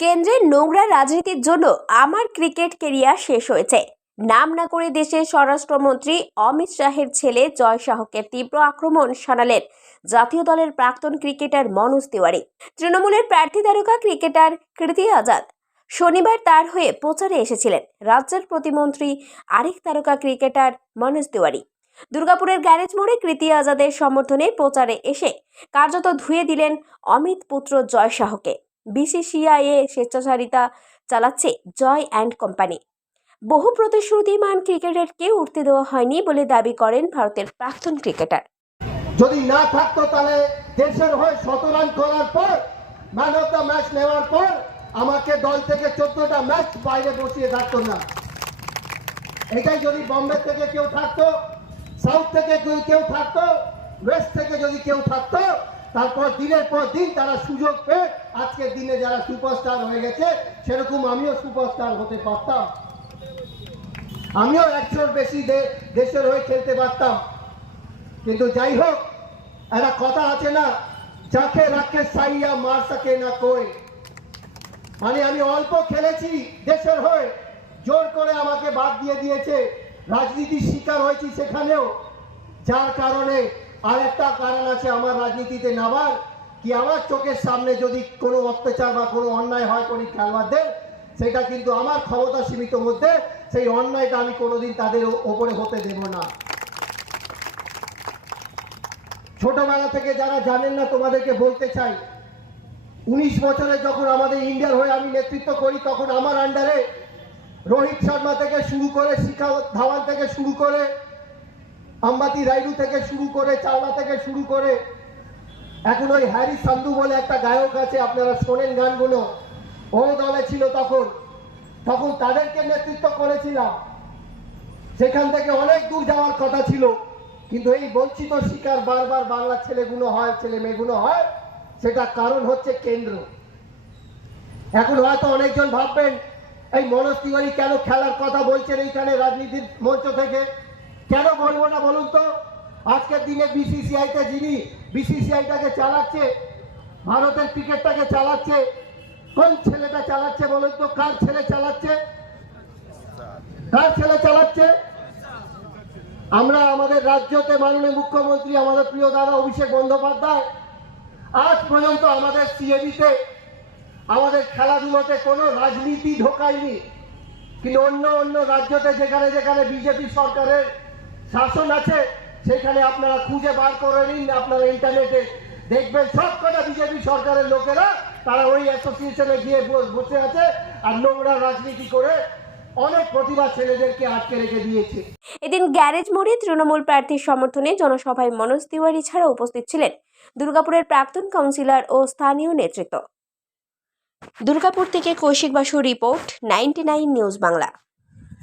কেন্দ্রের নোংরা রাজনীতির জন্য আমার ক্রিকেট কেরিয়ার শেষ হয়েছে। নাম না করে দেশের স্বরাষ্ট্রমন্ত্রী অমিত শাহের ছেলে জয় শাহকে তীব্র আক্রমণ শানালেন জাতীয় দলের প্রাক্তন ক্রিকেটার মনোজ তিওয়ারি। তৃণমূলের প্রার্থী তারকা ক্রিকেটার কীর্তি আজাদ শনিবার তার হয়ে প্রচারে এসেছিলেন রাজ্যের প্রতিমন্ত্রী আরেক তারকা ক্রিকেটার মনোজ তিওয়ারি। দুর্গাপুরের গ্যারেজ মোড়ে কীর্তি আজাদের সমর্থনে প্রচারে এসে কার্যত ধুয়ে দিলেন অমিত পুত্র জয় শাহকে। বিসিসিআইয়ে স্বেচ্ছাচারিতা চালাচ্ছে জয় অ্যান্ড কোম্পানি। বহু প্রতিশ্রুতিমান ক্রিকেটারকে উঠতে দেওয়া হয়নি বলে দাবি করেন ভারতের প্রাক্তন ক্রিকেটার। যদি না থাকতো তাহলে দেশের হয়ে ১৭ রান করার পর ম্যান অফ দ্য ম্যাচ নেওয়ার পর আমাকে দল থেকে 14টা ম্যাচ বাইরে বসিয়ে থাকতো না। এটাই যদি বম্বে থেকে কেউ থাকতো, সাউথ থেকে কেউ থাকতো, ওয়েস্ট থেকে যদি কেউ থাকতো, তারপর দিনের পর দিন তারা সুযোগ পেয়ে আজকের দিনে যারা সুপারস্টার হয়ে গেছে সেরকম আমিও সুপারস্টার হতে পারতাম। আমিও 100-র বেশি দেশের হয়ে খেলতে পারতাম। কিন্তু যাই হোক, একটা কথা আছে না, যাকে রাখে সাইয়া মার সকে না কই। মানে আমি অল্প খেলেছি দেশের হয়ে, জোর করে আমাকে বাদ দিয়ে দিয়েছে, রাজনীতির শিকার হয়েছি সেখানেও। যার কারণে আর একটা কারণ আছে আমার রাজনীতিতে নামার, কি আমার চোখের সামনে যদি কোনো অত্যাচার বা কোনো অন্যায় হয় কোনো খেলোয়াড়দের, সেটা কিন্তু আমার ক্ষমতা সীমিত মধ্যে সেই অন্যায়টা আমি কোনোদিন তাদের ওপরে হতে দেব না। ছোটবেলা থেকে যারা জানেন না তোমাদেরকে বলতে চাই, 19 বছরে যখন আমাদের ইন্ডিয়ার হয়ে আমি নেতৃত্ব করি তখন আমার আন্ডারে রোহিত শর্মা থেকে শুরু করে শিখর ধাওয়ান থেকে শুরু করে আম্বাতি রাইডু থেকে শুরু করে চাওলা থেকে শুরু করে এখন ওই হ্যারি সান্ধু বলে একটা গায়ক আছে, আপনারা শোনেন গানগুলো, ও দলে ছিল তখন তাদেরকে নেতৃত্ব করেছিলাম। সেখান থেকে অনেক দূর যাওয়ার কথা ছিল, কিন্তু এই বঞ্চিত শিকার বারবার বাংলা ছেলে মেয়েগুলো হয়, সেটা কারণ হচ্ছে কেন্দ্র। এখন হয়তো অনেকজন ভাববেন এই মনোজ তিওয়ারি কেন খেলার কথা বলছেন এইখানে রাজনীতির মঞ্চ থেকে। কেন বলবো না বলুন তো? আজকের দিনে বিসিসিআইতে যিনি বিসিসিআইটাকে চালাচ্ছে, ভারতের ক্রিকেটটাকে চালাচ্ছে, কোন ছেলেটা চালাচ্ছে বলুন তো? কার ছেলে চালাচ্ছে? আমরা আমাদের রাজ্যতে মাননীয় মুখ্যমন্ত্রী আমাদের প্রিয় দাদা অভিষেক বন্দ্যোপাধ্যায় আজ পর্যন্ত আমাদের সিএবিতে আমাদের খেলাধুলোতে কোনো রাজনীতি ঢোকায়নি। কিন্তু অন্য রাজ্যতে যেখানে বিজেপি সরকারের শাসন আছে সেখানে আপনারা খুঁজে বার করে নিন, আপনারা ইন্টারনেটে দেখবেন সবকটা বিজেপি সরকারের লোকেরা তারা ওই অ্যাসোসিয়েশনে গিয়ে বসে আছে আর নোংরা রাজনীতি করে অনেক প্রতিভা ছেলেদেরকে আটকে রেখে দিয়েছে। এদিন গ্যারেজ মোড়ে তৃণমূল প্রার্থীর সমর্থনে জনসভায় মনোজ তিওয়ারি ছাড়া উপস্থিত ছিলেন দুর্গাপুরের প্রাক্তন কাউন্সিলর ও স্থানীয় নেতৃত্ব। দুর্গাপুর থেকে কৌশিক বাসুর রিপোর্ট, 99 নিউজ বাংলা।